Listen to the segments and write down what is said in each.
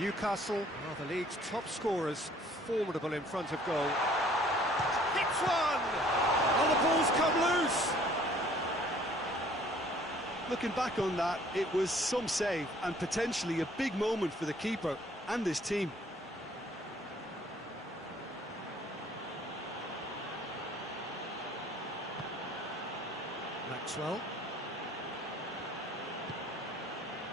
Newcastle are the league's top scorers, formidable in front of goal. Hits one! Oh, the ball's come loose! Looking back on that, it was some save and potentially a big moment for the keeper and his team. Maxwell.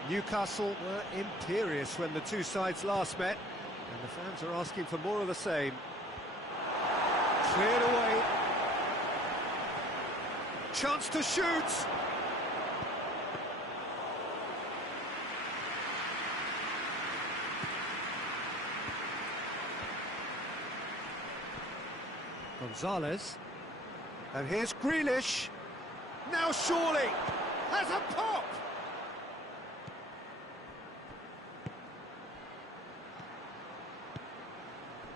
Newcastle were imperious when the two sides last met, and the fans are asking for more of the same. Cleared away. Chance to shoot! Gonzalez. And here's GIİI. Now surely has a pop!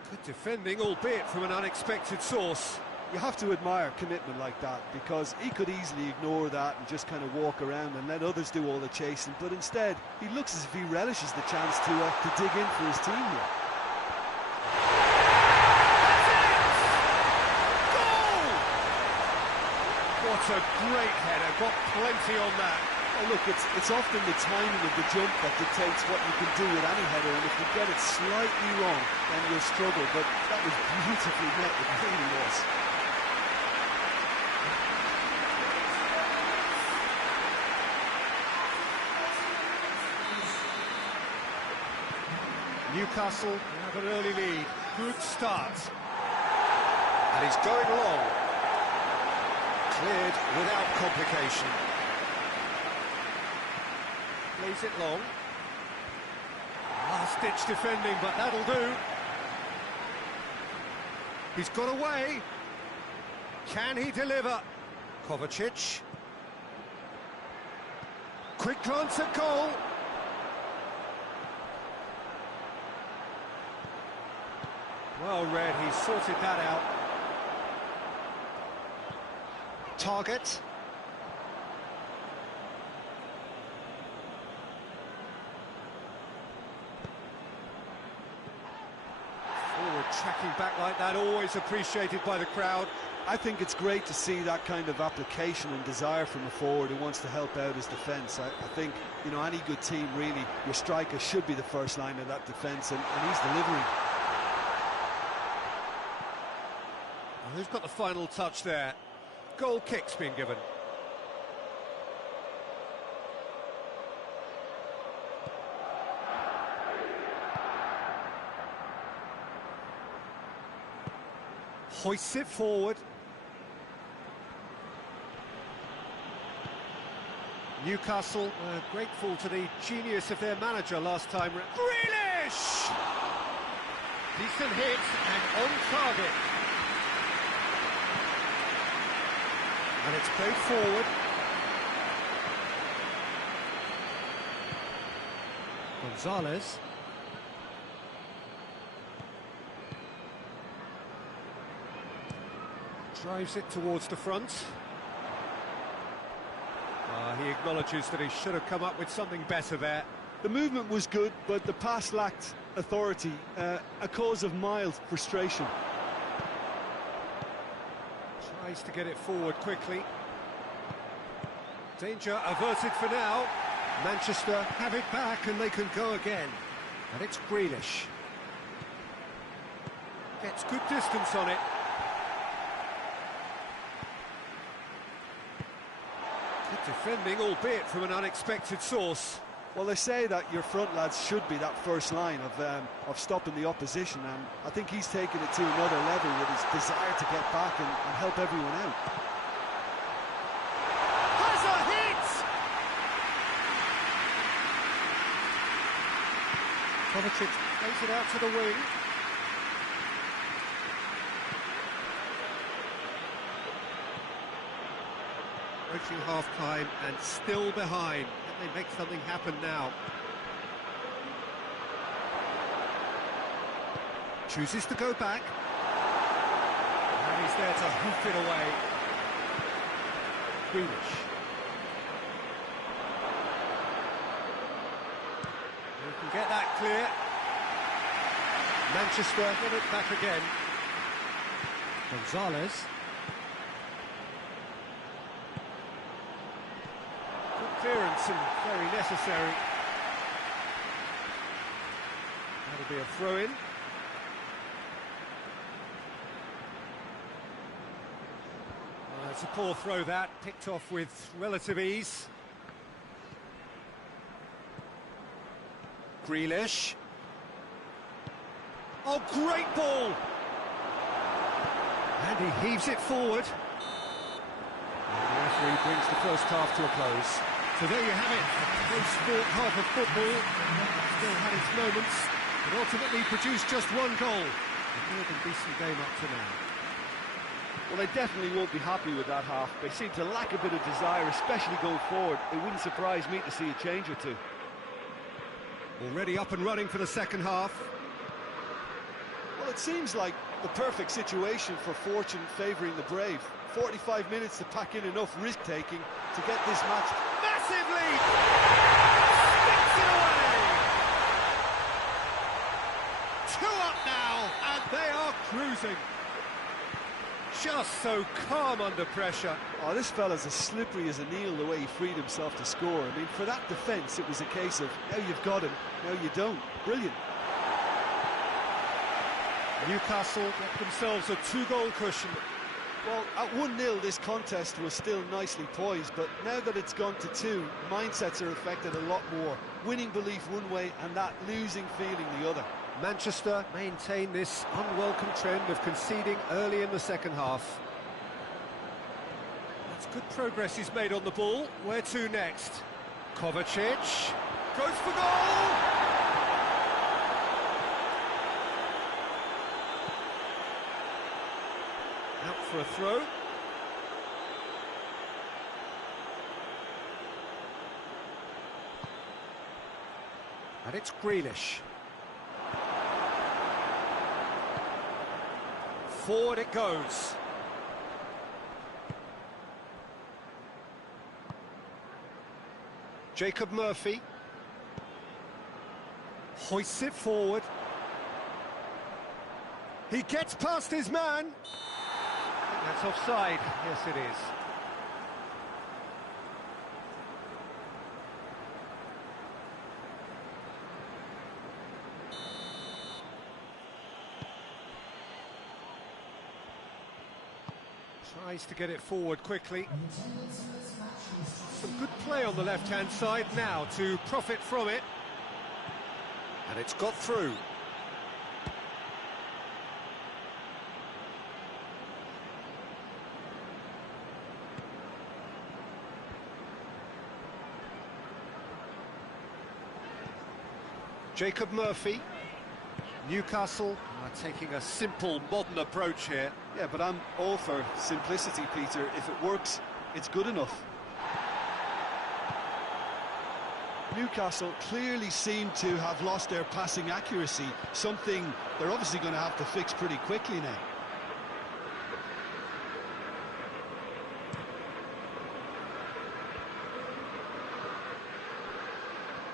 Good defending, albeit from an unexpected source. You have to admire commitment like that, because he could easily ignore that and just kind of walk around and let others do all the chasing, but instead he looks as if he relishes the chance to dig in for his team here. What a great header, got plenty on that. Oh, look, it's often the timing of the jump that dictates what you can do with any header, and if you get it slightly wrong, then you'll struggle, but that was beautifully met, it really was. Newcastle have an early lead, good start. And he's going long. Cleared without complication. Plays it long. Last-ditch defending, but that'll do. He's got away. Can he deliver? Kovacic. Quick glance at goal. Well read, he sorted that out. Target. Forward tracking back like that, always appreciated by the crowd. I think it's great to see that kind of application and desire from a forward who wants to help out his defence. I think, you know, any good team, really, your striker should be the first line of that defence, and he's delivering. Well, who's got the final touch there? Goal kick's been given. Hoists it forward. Newcastle grateful to the genius of their manager last time. GIİI! Decent hit and on target. And it's played forward. Gonzalez. Drives it towards the front. He acknowledges that he should have come up with something better there. The movement was good, but the pass lacked authority, a cause of mild frustration. Tries to get it forward quickly. Danger averted for now. Manchester have it back and they can go again. And it's GIİI. Gets good distance on it. Good defending, albeit from an unexpected source. Well, they say that your front lads should be that first line of stopping the opposition, and I think he's taken it to another level with his desire to get back and help everyone out. Has a hit! Kovacic plays it out to the wing. Approaching half-time and still behind. Can they make something happen now? Chooses to go back. And he's there to hoof it away. GIİI. He can get that clear. Manchester get it back again. Gonzalez. Good clearance and very necessary. That'll be a throw-in. It's a poor throw that, picked off with relative ease. Grealish. Oh, great ball! And he heaves it forward. And the referee brings the first half to a close. So there you have it, a close-fought half of football. Still had its moments, but ultimately produced just one goal. A more than decent game up to now. Well, they definitely won't be happy with that half. They seem to lack a bit of desire, especially going forward. It wouldn't surprise me to see a change or two. Already up and running for the second half. Well, it seems like the perfect situation for fortune favouring the brave. 45 minutes to pack in enough risk-taking to get this match. Massive lead! Sticks it away! 2 up now, and they are cruising. Just so calm under pressure. Oh, this fella's as slippery as an eel the way he freed himself to score. I mean, for that defence, it was a case of, now you've got him, now you don't. Brilliant. Newcastle get themselves a 2-goal cushion. Well, at 1-0, this contest was still nicely poised, but now that it's gone to 2, mindsets are affected a lot more. Winning belief one way and that losing feeling the other. Manchester maintain this unwelcome trend of conceding early in the second half. That's good progress he's made on the ball. Where to next? Kovacic goes for goal! Out for a throw. And it's Grealish. Forward it goes. Jacob Murphy hoists it forward. He gets past his man. I think that's offside. Yes, it is. Tries to get it forward quickly. Some good play on the left-hand side now to profit from it. And it's got through. Jacob Murphy. Newcastle are taking a simple, modern approach here. Yeah, but I'm all for simplicity, Peter. If it works, it's good enough. Newcastle clearly seem to have lost their passing accuracy, something they're obviously going to have to fix pretty quickly now.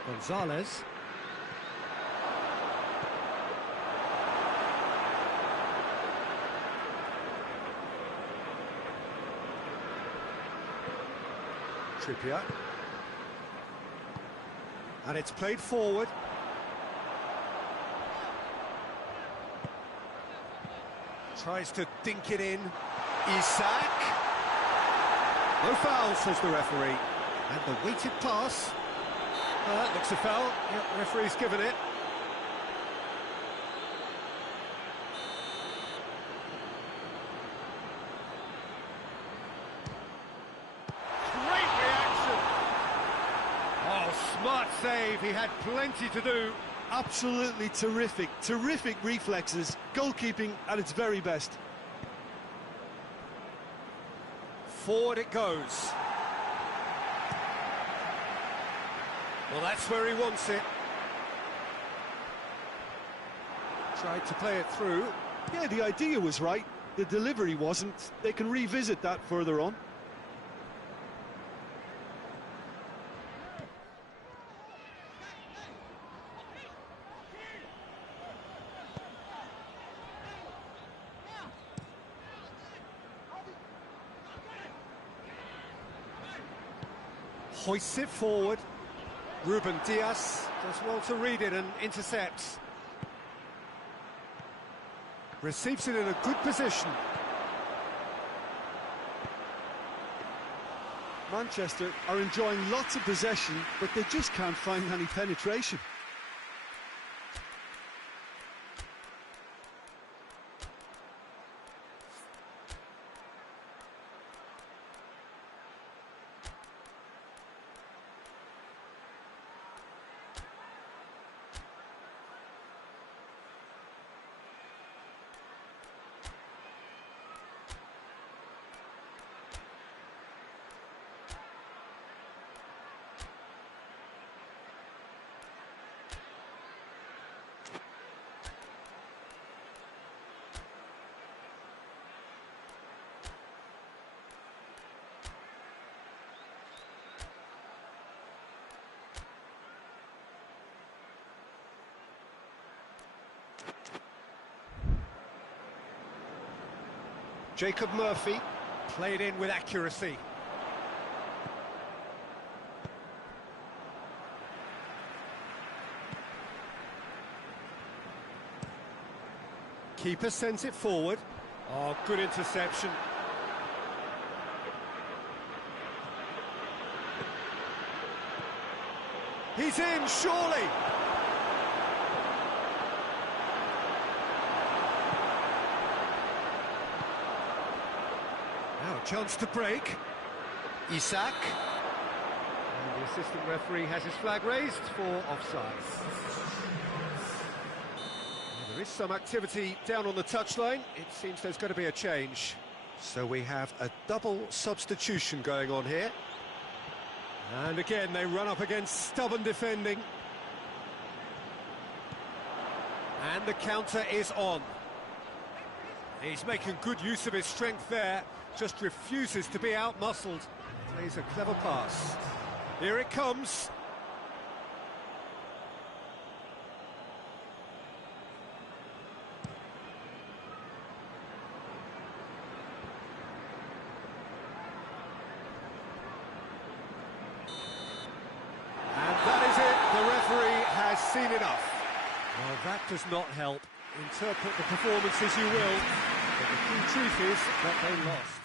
Gonzalez. Trippier. And it's played forward. Tries to dink it in. Isak. No foul, says the referee. And the weighted pass. That looks a foul. Yep, the referee's given it. Smart save, he had plenty to do. Absolutely terrific, terrific reflexes, goalkeeping at its very best. Forward it goes. Well, that's where he wants it. Tried to play it through. Yeah, the idea was right, the delivery wasn't. They can revisit that further on. Hoists it forward. Ruben Diaz does well to read it and intercepts. Receives it in a good position. Manchester are enjoying lots of possession, but they just can't find any penetration. Jacob Murphy, played in with accuracy. Keeper sends it forward. Oh, good interception. He's in, surely! Now a chance to break. Isak. And the assistant referee has his flag raised for offside. There is some activity down on the touchline. It seems there's going to be a change. So we have a double substitution going on here. And again, they run up against stubborn defending. And the counter is on. He's making good use of his strength there. Just refuses to be out-muscled. Plays a clever pass. Here it comes. And that is it. The referee has seen enough. Well, that does not help. Interpret the performance as you will, but the key truth is that they lost.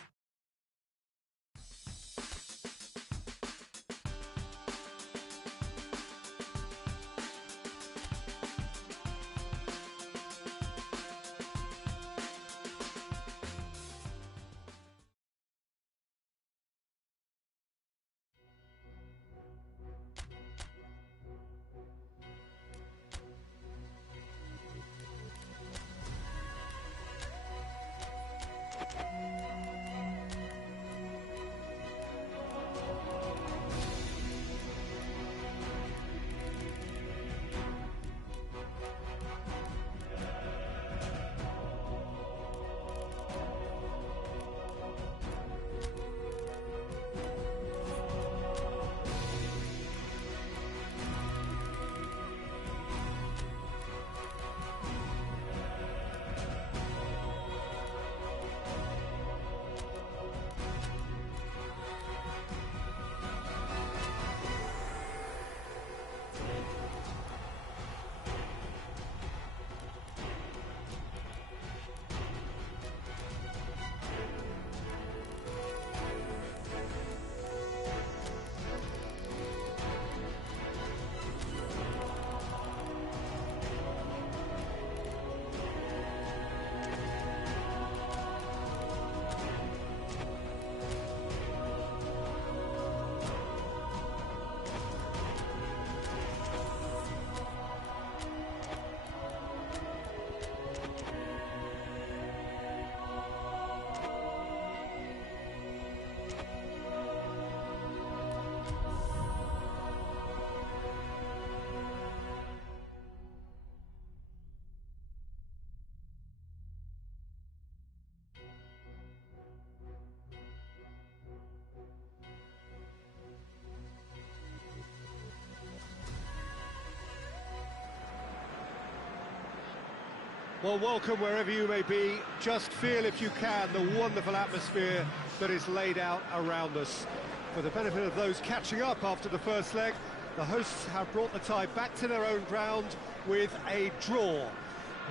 Well, welcome wherever you may be. Just feel, if you can, the wonderful atmosphere that is laid out around us. For the benefit of those catching up after the first leg, the hosts have brought the tie back to their own ground with a draw.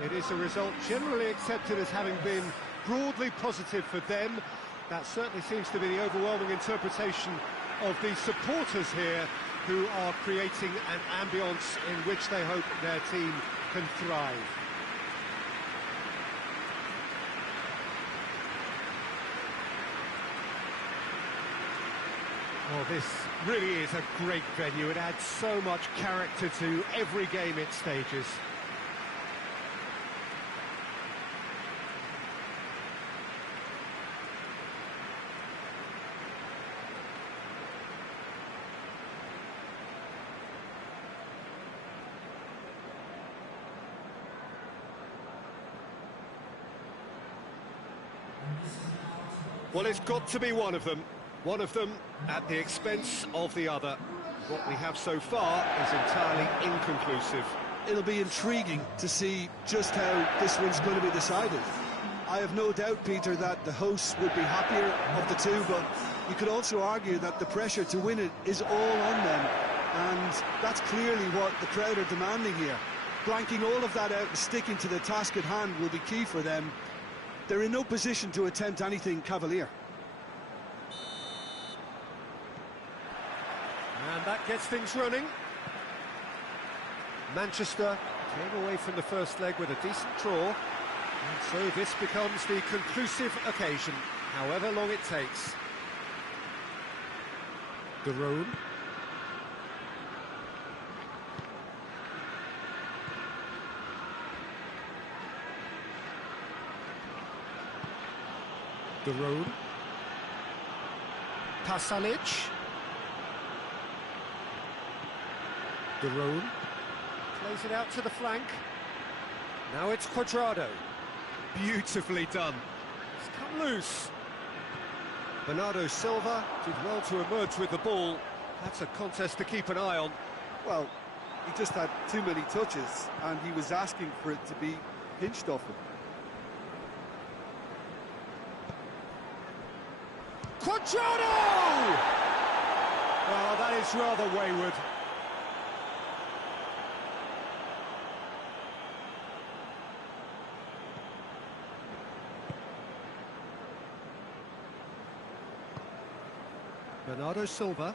It is a result generally accepted as having been broadly positive for them. That certainly seems to be the overwhelming interpretation of the supporters here, who are creating an ambience in which they hope their team can thrive. Well, this really is a great venue. It adds so much character to every game it stages. Well, it's got to be one of them at the expense of the other. What we have so far is entirely inconclusive. It'll be intriguing to see just how this one's going to be decided. I have no doubt, Peter, that the hosts would be happier of the two, but you could also argue that the pressure to win it is all on them, and that's clearly what the crowd are demanding here. Blanking all of that out and sticking to the task at hand will be key for them. They're in no position to attempt anything cavalier. And that gets things running. Manchester came away from the first leg with a decent draw. And so this becomes the conclusive occasion, however long it takes. De Roon. De Roon. Pasalic. De Roon. Plays it out to the flank. Now it's Cuadrado. Beautifully done. It's come loose. Bernardo Silva did well to emerge with the ball. That's a contest to keep an eye on. Well, he just had too many touches, and he was asking for it to be pinched off him. Cuadrado! Oh, that is rather wayward. Bernardo Silva.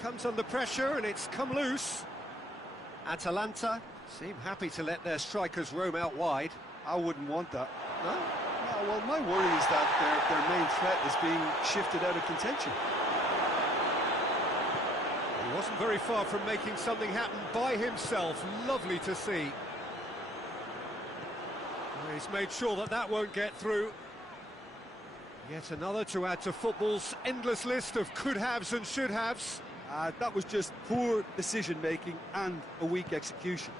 Comes under pressure and it's come loose. Atalanta seem happy to let their strikers roam out wide. I wouldn't want that. No? No, well, my worry is that their main threat is being shifted out of contention. He wasn't very far from making something happen by himself. Lovely to see. He's made sure that that won't get through. Yet another to add to football's endless list of could-haves and should-haves. That was just poor decision-making and a weak execution.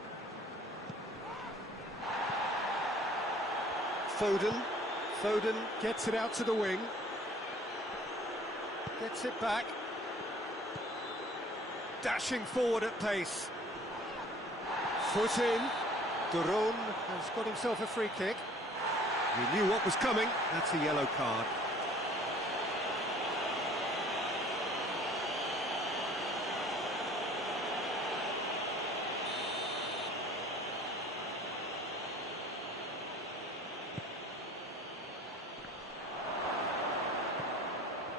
Foden gets it out to the wing. Gets it back. Dashing forward at pace. Foot in. De Roon has got himself a free kick. He knew what was coming. That's a yellow card.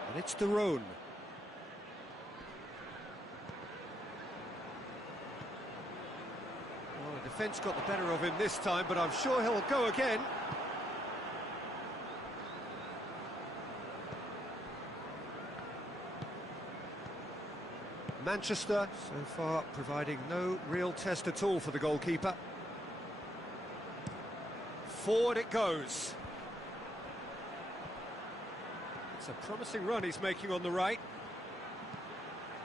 And it's De Roon. Well, the defence got the better of him this time, but I'm sure he'll go again. Manchester, so far, providing no real test at all for the goalkeeper. Forward it goes. It's a promising run he's making on the right.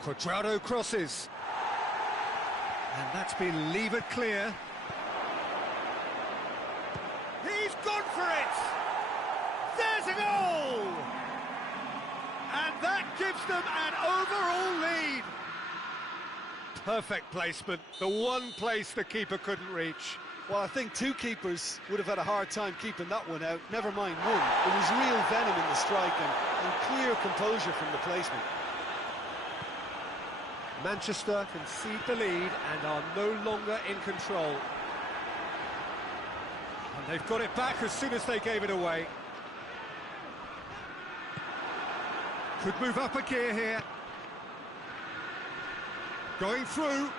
Cuadrado crosses. And that's been levered clear. He's gone for it! There's a goal! And that gives them an overall lead. Perfect placement, the one place the keeper couldn't reach. Well, I think two keepers would have had a hard time keeping that one out, never mind one. There was real venom in the strike and clear composure from the placement. Manchester concede the lead and are no longer in control. And they've got it back as soon as they gave it away. Could move up a gear here. Going through.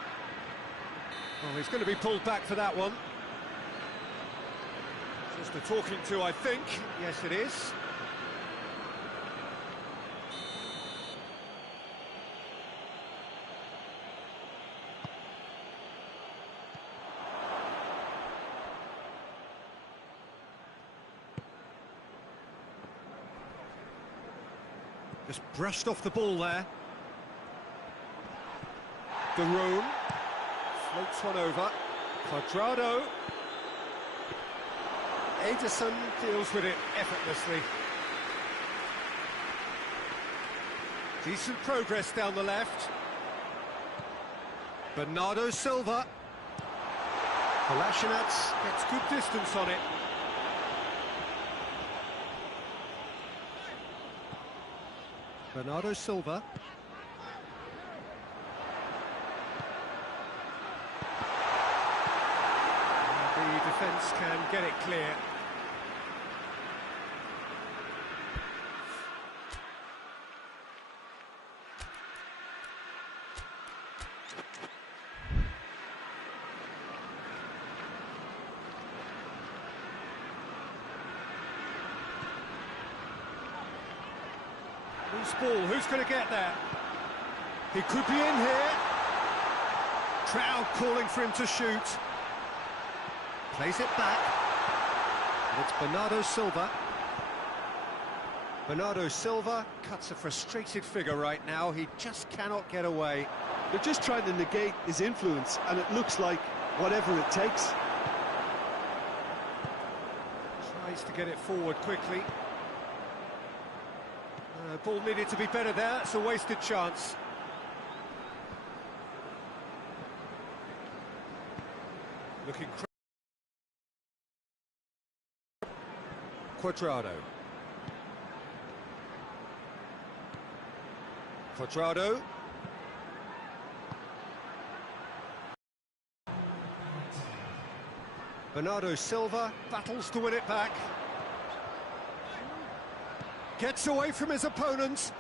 Oh, he's going to be pulled back for that one. Just a talking to, I think. Yes, it is. Just brushed off the ball there. The room. Floats one over. Cuadrado. Ederson deals with it effortlessly. Decent progress down the left. Bernardo Silva. Kolasinac gets good distance on it. Bernardo Silva. And the defence can get it clear. Loose ball, who's going to get there? He could be in here. Crowd calling for him to shoot. Plays it back. And it's Bernardo Silva. Bernardo Silva cuts a frustrated figure right now. He just cannot get away. They're just trying to negate his influence, and it looks like whatever it takes. Tries to get it forward quickly. Ball needed to be better there. It's a wasted chance. Looking Cuadrado. Cuadrado. Bernardo Silva battles to win it back. Gets away from his opponents.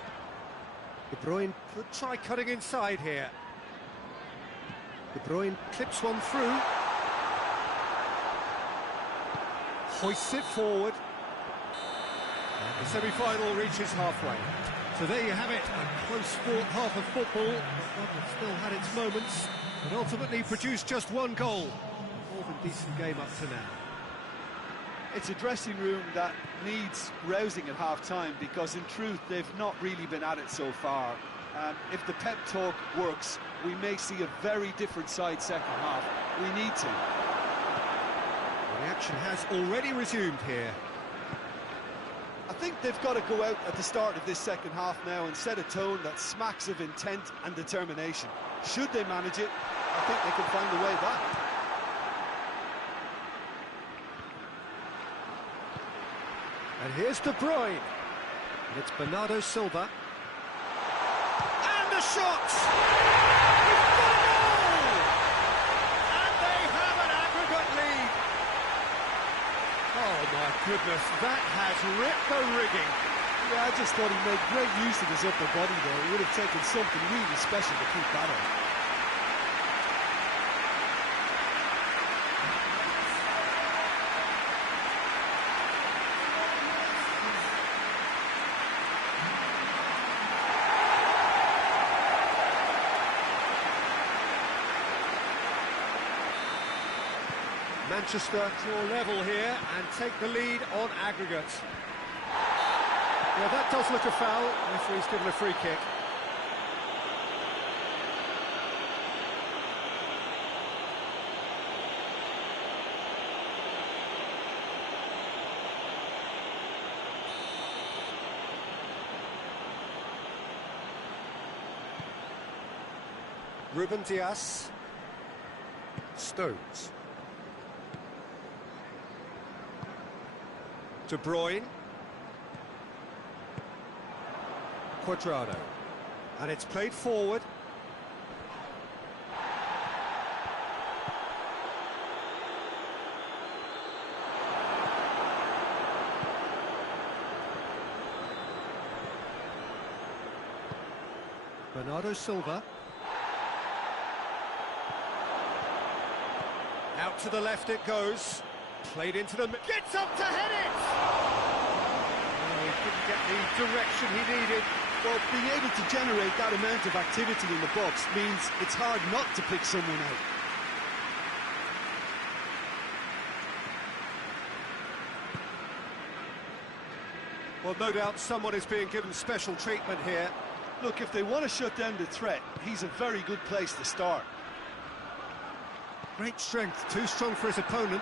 De Bruyne could try cutting inside here. De Bruyne clips one through. Hoists it forward. And the semi-final reaches halfway. So there you have it, a close-fought half of football. It still had its moments, but ultimately produced just one goal. A more than decent game up to now. It's a dressing room that needs rousing at half-time, because in truth they've not really been at it so far. If the pep talk works, we may see a very different side second half. We need to. Well, the action has already resumed here. I think they've got to go out at the start of this second half now and set a tone that smacks of intent and determination. Should they manage it, I think they can find a way back. And here's De Bruyne. And it's Bernardo Silva. And the shot! He's got a goal! And they have an aggregate lead. Oh my goodness, that has ripped the rigging. Yeah, I just thought he made great use of his upper body there. It would have taken something really special to keep that on. Manchester draw level here and take the lead on aggregate. Yeah, that does look a foul. Referee's given a free kick. Ruben Dias. Stones. De Bruyne. Cuadrado. And it's played forward. Bernardo Silva. Out to the left it goes. Played into the... Gets up to head it! Oh, he couldn't get the direction he needed. Well, being able to generate that amount of activity in the box means it's hard not to pick someone out. Well, no doubt someone is being given special treatment here. Look, if they want to shut down the threat, he's a very good place to start. Great strength, too strong for his opponent.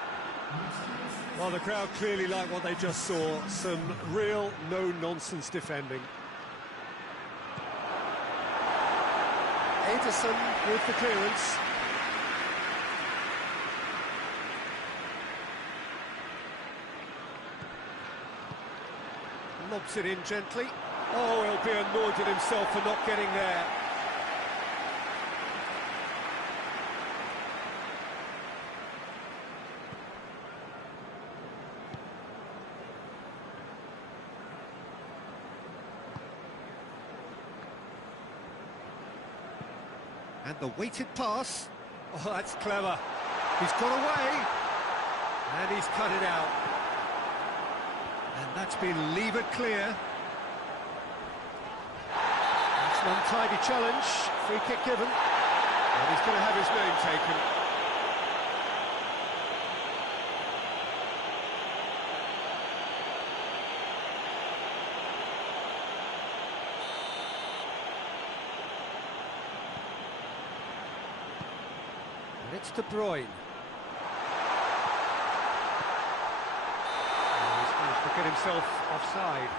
Well, the crowd clearly like what they just saw. Some real no-nonsense defending. Ederson with the clearance. Lobs it in gently. Oh, he'll be annoyed at himself for not getting there. And the weighted pass. Oh, that's clever. He's got away. And he's cut it out. And that's been levered clear. That's an untidy challenge. Free kick given. And he's going to have his name taken. And it's De Bruyne. He's managed to get himself offside.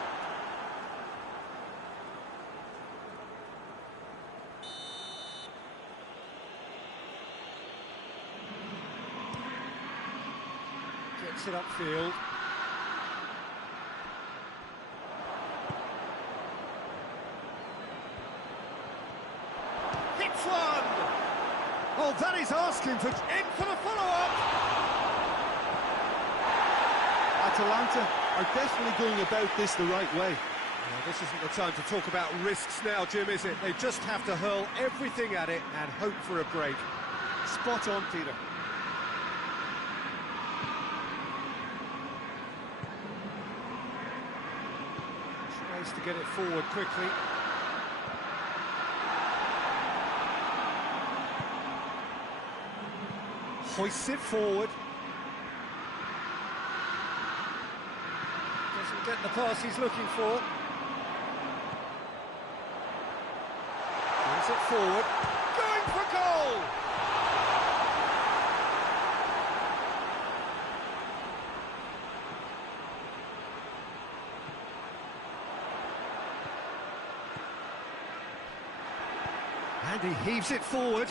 Gets it upfield. Hits one! Oh, that is asking for... In for the follow-up! Atalanta are definitely going about this the right way. Well, this isn't the time to talk about risks now, Jim, is it? They just have to hurl everything at it and hope for a break. Spot on, Peter. Tries to get it forward quickly. Hoists it forward. Doesn't get the pass he's looking for. Brings it forward. Going for goal! And he heaves it forward.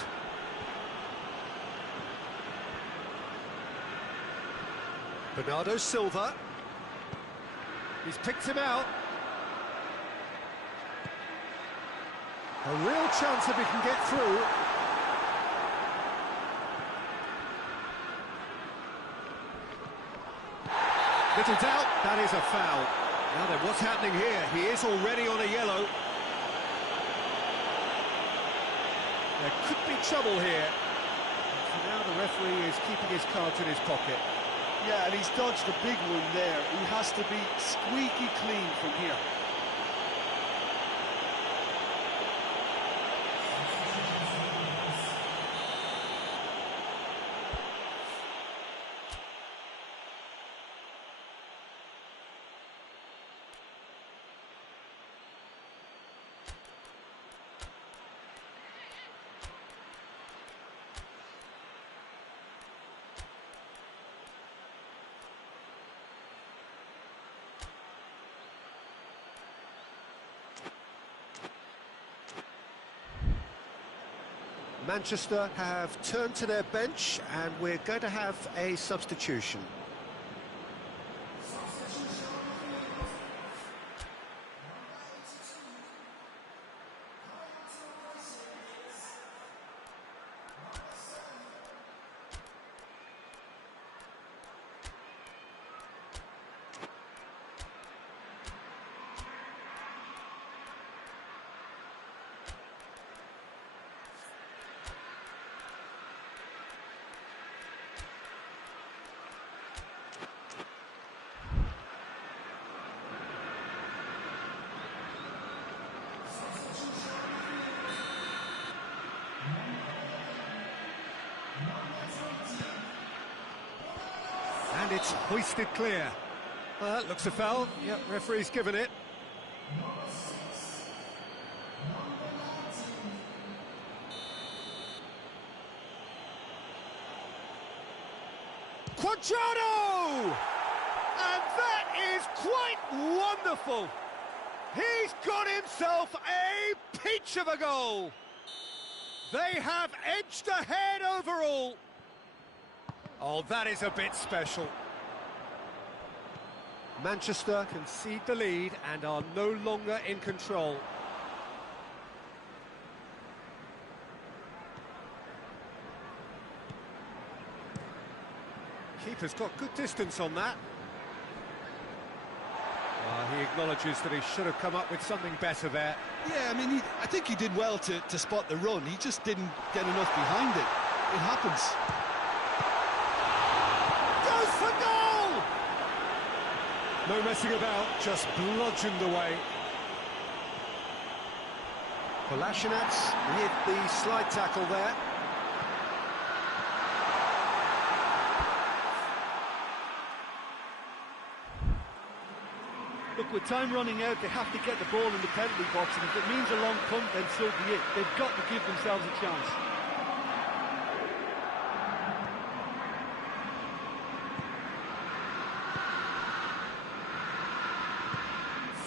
Bernardo Silva. He's picked him out. A real chance if he can get through. Little doubt, that is a foul. Now then, what's happening here? He is already on a yellow. There could be trouble here. And for now, the referee is keeping his cards in his pocket. Yeah, and he's dodged a big one there. He has to be squeaky clean from here. Manchester have turned to their bench and we're going to have a substitution. it's hoisted clear. That looks a foul. Yep, referee's given it. Cuadrado! And that is quite wonderful. He's got himself a peach of a goal. They have edged ahead overall. Oh, that is a bit special. Manchester concede the lead and are no longer in control. Keeper's got good distance on that. He acknowledges that he should have come up with something better there. Yeah, I mean, I think he did well to spot the run. He just didn't get enough behind it. It happens. Goes for goal! No messing about, just bludgeoned away. Kolasinac with the slide tackle there. Look, with time running out, they have to get the ball in the penalty box, and if it means a long punt, then so be it. They've got to give themselves a chance.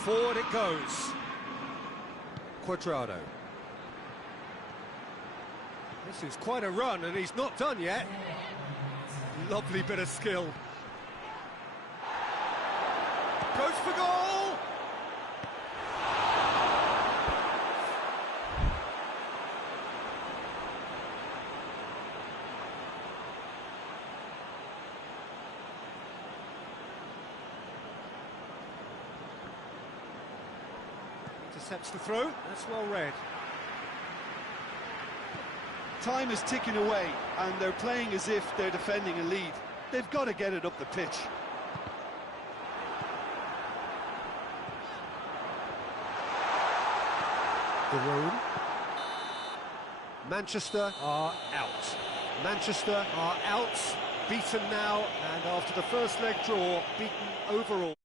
Forward it goes. Cuadrado. This is quite a run, and he's not done yet. Lovely bit of skill. Goes for goal! Intercepts the throw, that's well read. Time is ticking away, and they're playing as if they're defending a lead. They've got to get it up the pitch. The room. Manchester are out. Manchester are out, beaten now, and after the first leg draw, beaten overall.